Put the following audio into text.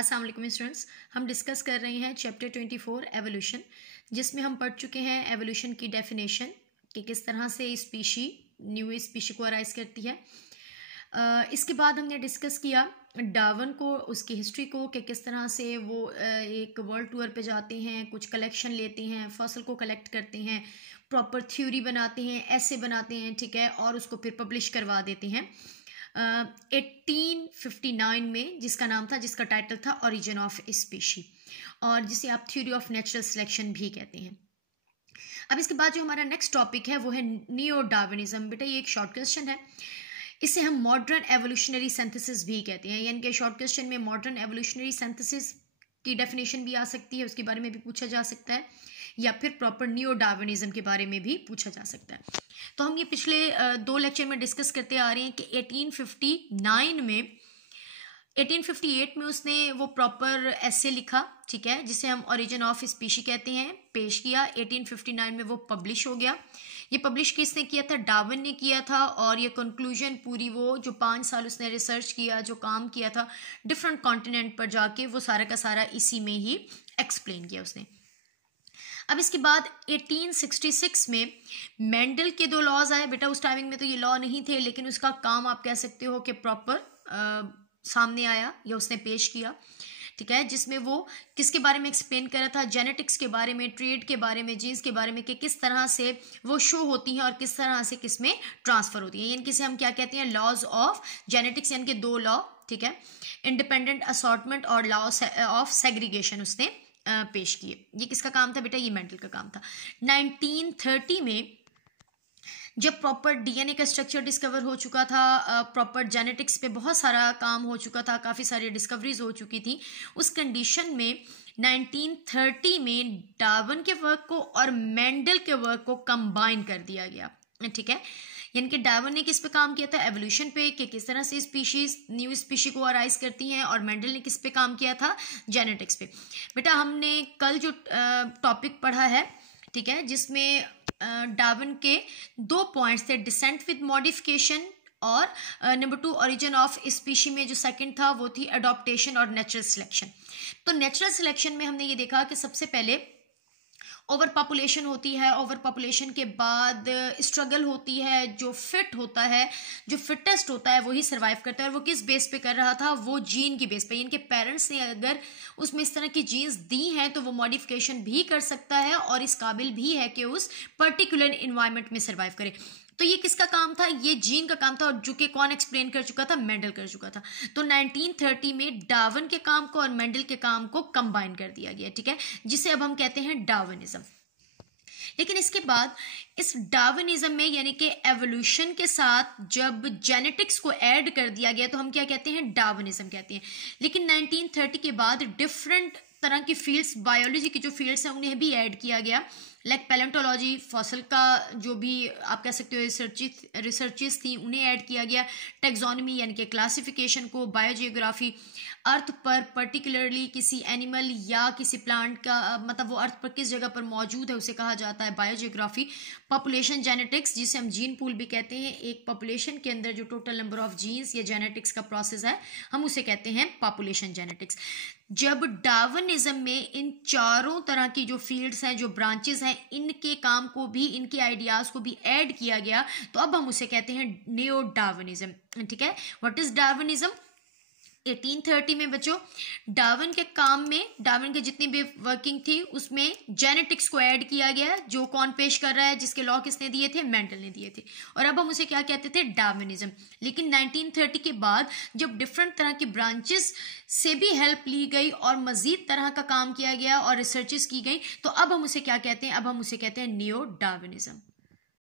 अस्सलाम वालेकुम स्टूडेंट्स, हम डिस्कस कर रहे हैं चैप्टर 24 एवोल्यूशन, जिसमें हम पढ़ चुके हैं एवोल्यूशन की डेफिनेशन कि किस तरह से स्पीशी न्यू स्पीशी को अराइज करती है। इसके बाद हमने डिस्कस किया डार्विन को, उसकी हिस्ट्री को कि किस तरह से वो एक वर्ल्ड टूर पे जाते हैं, कुछ कलेक्शन लेते हैं, फॉसिल को कलेक्ट करते हैं, प्रॉपर थ्योरी बनाते हैं, ऐसे बनाते हैं, ठीक है, और उसको फिर पब्लिश करवा देते हैं 1859 में, जिसका टाइटल था ओरिजिन ऑफ स्पीशी, और जिसे आप थ्योरी ऑफ नेचुरल सिलेक्शन भी कहते हैं। अब इसके बाद जो हमारा नेक्स्ट टॉपिक है वो है नियो डार्विनिज्म। बेटा ये एक शॉर्ट क्वेश्चन है, इसे हम मॉडर्न एवोल्यूशनरी सिंथेसिस भी कहते हैं, यानी कि शॉर्ट क्वेश्चन में मॉडर्न एवोल्यूशनरी सिंथेसिस की डेफिनेशन भी आ सकती है, उसके बारे में भी पूछा जा सकता है, या फिर प्रॉपर नियो डार्विनिज्म के बारे में भी पूछा जा सकता है। तो हम ये पिछले 2 लेक्चर में डिस्कस करते आ रहे हैं कि 1858 में उसने वो प्रॉपर एसे लिखा, ठीक है, जिसे हम ओरिजिन ऑफ स्पीशी कहते हैं, पेश किया। 1859 में वो पब्लिश हो गया। ये पब्लिश किसने किया था? डार्विन ने किया था। और ये कंक्लूजन पूरी वो जो 5 साल उसने रिसर्च किया, जो काम किया था डिफरेंट कॉन्टिनेंट पर जाके, वो सारा का सारा इसी में ही एक्सप्लेन किया उसने। अब इसके बाद 1866 में मेंडल के 2 लॉज आए। बेटा उस टाइमिंग में तो ये लॉ नहीं थे, लेकिन उसका काम आप कह सकते हो कि प्रॉपर सामने आया या उसने पेश किया, ठीक है, जिसमें वो किसके बारे में एक्सप्लेन कर रहा था? जेनेटिक्स के बारे में, ट्रेड के बारे में, जीन्स के बारे में, कि किस तरह से वो शो होती हैं और किस तरह से किस में ट्रांसफर होती है, यानी कि हम क्या कहते हैं, लॉज ऑफ जेनेटिक्स, यानी कि 2 लॉ, ठीक है, इंडिपेंडेंट असॉर्टमेंट और लॉ ऑफ सेग्रीगेशन उसने पेश किए। ये किसका काम था? बेटा ये मेंडल का काम था। 1930 में जब प्रॉपर डीएनए का स्ट्रक्चर डिस्कवर हो चुका था, प्रॉपर जेनेटिक्स पे बहुत सारा काम हो चुका था, काफ़ी सारी डिस्कवरीज हो चुकी थी, उस कंडीशन में 1930 में डार्विन के वर्क को और मेंडल के वर्क को कंबाइन कर दिया गया, ठीक है, यानी कि डार्विन ने किस पे काम किया था? एवोल्यूशन पे, कि किस तरह से स्पीशीज न्यू स्पीशी को अराइज करती हैं, और मेंडल ने किस पे काम किया था? जेनेटिक्स पे। बेटा हमने कल जो टॉपिक पढ़ा है, ठीक है, जिसमें डार्विन के 2 पॉइंट्स थे, डिसेंट विद मॉडिफिकेशन, और नंबर 2 ओरिजिन ऑफ स्पीशी में जो सेकंड था वो थी अडॉप्टेशन और नेचुरल सिलेक्शन। तो नेचुरल सिलेक्शन में हमने ये देखा कि सबसे पहले ओवर पॉपुलेशन होती है, ओवर पॉपुलेशन के बाद स्ट्रगल होती है, जो फिट होता है, जो फिटेस्ट होता है वही सर्वाइव करता है, और वो किस बेस पे कर रहा था? वो जीन की बेस पे, इनके पेरेंट्स ने अगर उसमें इस तरह की जीन्स दी हैं तो वो मॉडिफिकेशन भी कर सकता है और इस काबिल भी है कि उस पर्टिकुलर इन्वायरमेंट में सर्वाइव करे। तो ये किसका काम था? ये जीन का काम था, और जो कि कौन एक्सप्लेन कर चुका था? मेंडल कर चुका था। तो 1930 में डार्विन के काम को और मेंडल के काम को कंबाइन कर दिया गया, ठीक है, जिसे अब हम कहते हैं डार्विनिज्म। लेकिन इसके बाद इस डार्विनिज्म में, यानी कि एवोल्यूशन के साथ जब जेनेटिक्स को ऐड कर दिया गया, तो हम क्या कहते हैं? डार्विनिज्म कहते हैं। लेकिन 1930 के बाद डिफरेंट तरह की फील्ड्स, बायोलॉजी की जो फील्ड्स हैं उन्हें भी ऐड किया गया, लाइक पैलेंटोलॉजी, फॉसिल का जो भी आप कह सकते हो रिसर्चेस थी उन्हें ऐड किया गया, टेक्सोनॉमी यानी कि क्लासिफिकेशन को, बायोजियोग्राफी, अर्थ पर पर्टिकुलरली किसी एनिमल या किसी प्लांट का मतलब वो अर्थ पर किस जगह पर मौजूद है उसे कहा जाता है बायोजियोग्राफी, पॉपुलेशन जेनेटिक्स जिसे हम जीन पूल भी कहते हैं, एक पॉपुलेशन के अंदर जो टोटल नंबर ऑफ जीन्स या जेनेटिक्स का प्रोसेस है हम उसे कहते हैं पॉपुलेशन जेनेटिक्स। जब डार्विनिज्म में इन चारों तरह की जो फील्ड्स हैं, जो ब्रांचेस हैं, इनके काम को भी, इनके आइडियाज को भी ऐड किया गया, तो अब हम उसे कहते हैं नियो डार्विनिज्म, ठीक है। What is Darwinism? 1830 में बच्चों डार्विन के काम में, डार्विन की जितनी भी वर्किंग थी उसमें जेनेटिक्स को ऐड किया गया, जो कौन पेश कर रहा है, जिसके लॉ किसने दिए थे? मेंडल ने दिए थे, और अब हम उसे क्या कहते थे? डार्विनिज्म। लेकिन 1930 के बाद जब डिफरेंट तरह की ब्रांचेस से भी हेल्प ली गई और मजीद तरह का काम किया गया और रिसर्चेस की गई, तो अब हम उसे क्या कहते हैं? अब हम उसे कहते हैं नियो डार्विनिज्म।